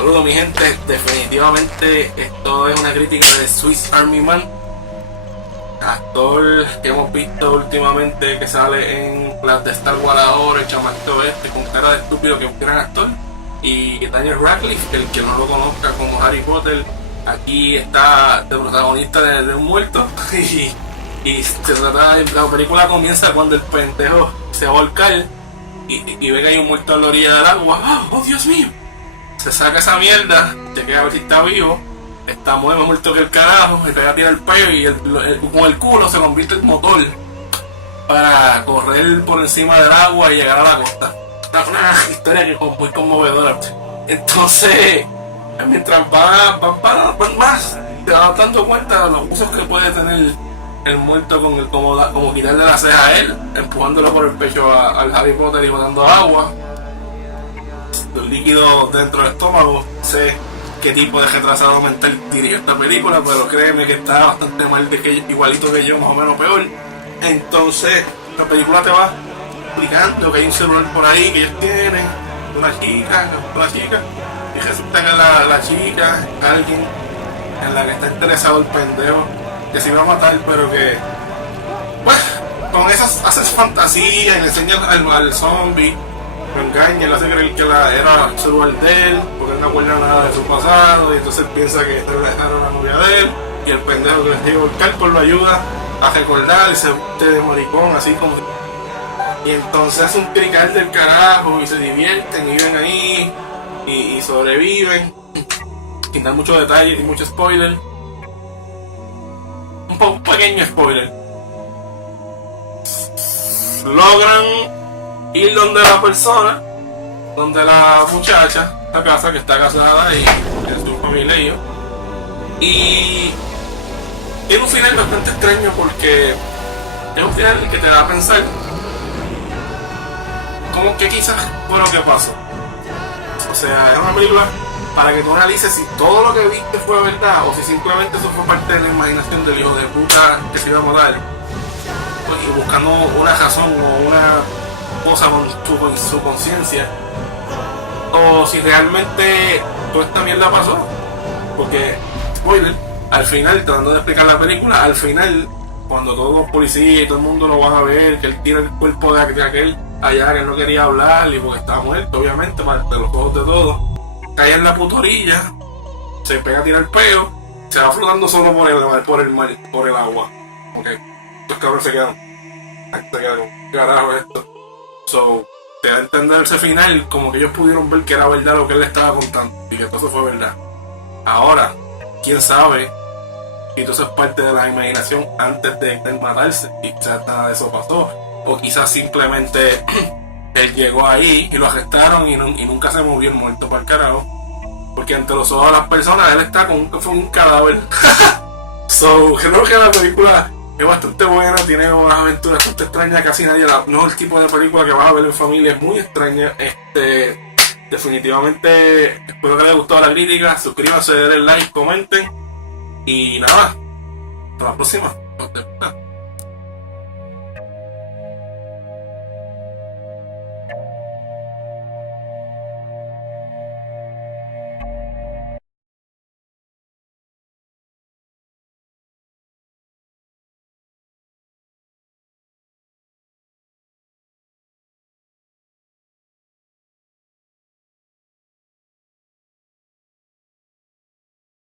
Saludos mi gente, definitivamente esto es una crítica de Swiss Army Man, actor que hemos visto últimamente que sale en las de Star Wars ahora, el chamaquito este con cara de estúpido, que es un gran actor, y Daniel Radcliffe, el que no lo conozca como Harry Potter, aquí está de protagonista de un muerto y se trata, la película comienza cuando el pendejo se va a volcar y ve que hay un muerto a la orilla del agua. ¡Oh, Dios mío! Se saca esa mierda, chequea a ver si está vivo, está muy muerto que el carajo, y pega a tirar el pelo y con el culo se convierte en motor para correr por encima del agua y llegar a la costa. Una historia que es muy conmovedora. Entonces, mientras van más, te vas dando cuenta de los usos que puede tener el muerto con el como quitarle la ceja a él, empujándolo por el pecho al Harry Potter y botando agua. Los líquidos dentro del estómago. No sé qué tipo de retrasado mental dirige esta película, pero créeme que está bastante mal, igualito que yo, más o menos peor. Entonces la película te va explicando que hay un celular por ahí que ellos tienen, una chica, y resulta que la chica, alguien en la que está interesado el pendejo, que se iba a matar, pero que pues con esas haces fantasía y le enseñas al zombie, lo engaña, le hace creer que era el celular de él, porque él no acuerda nada de su pasado, y entonces piensa que esta era la novia de él, y el pendejo que les llega el cálculo lo ayuda a recordar y se viste de maricón, así como. Y entonces hace un crical del carajo y se divierten y viven ahí y sobreviven, sin dar muchos detalles y mucho spoiler. Un pequeño spoiler. Logran ir donde la persona, donde la muchacha, la casa que está casada y tiene su familia, y tiene un final bastante extraño porque es un final que te da a pensar como que quizás fue lo que pasó. O sea, es una película para que tú analices si todo lo que viste fue verdad o si simplemente eso fue parte de la imaginación del hijo de puta que se iba a matar, y buscando una razón o una cosa con su conciencia, o si realmente toda esta mierda pasó. Porque, spoiler, al final, tratando de explicar la película, al final, cuando todos los policías y todo el mundo lo van a ver, que él tira el cuerpo de aquel allá que él no quería hablar y porque estaba muerto, obviamente, para los ojos de todos, cae en la puta orilla, se pega a tirar el pelo, se va flotando solo por el agua. Ok, estos cabros se quedan con carajo esto. So, te da a entender ese final como que ellos pudieron ver que era verdad lo que él le estaba contando y que todo eso fue verdad. Ahora, quién sabe si todo eso es parte de la imaginación antes de matarse y quizás nada de eso pasó, o quizás simplemente él llegó ahí y lo arrestaron y nunca se movió el muerto para el carajo, porque ante los ojos de las personas él está como un cadáver. So, creo que la película es bastante buena, tiene unas aventuras bastante extrañas, casi nadie no es el tipo de película que vas a ver en familia, es muy extraña. Definitivamente espero que les haya gustado la crítica, suscríbanse, denle like, comenten y nada, hasta la próxima.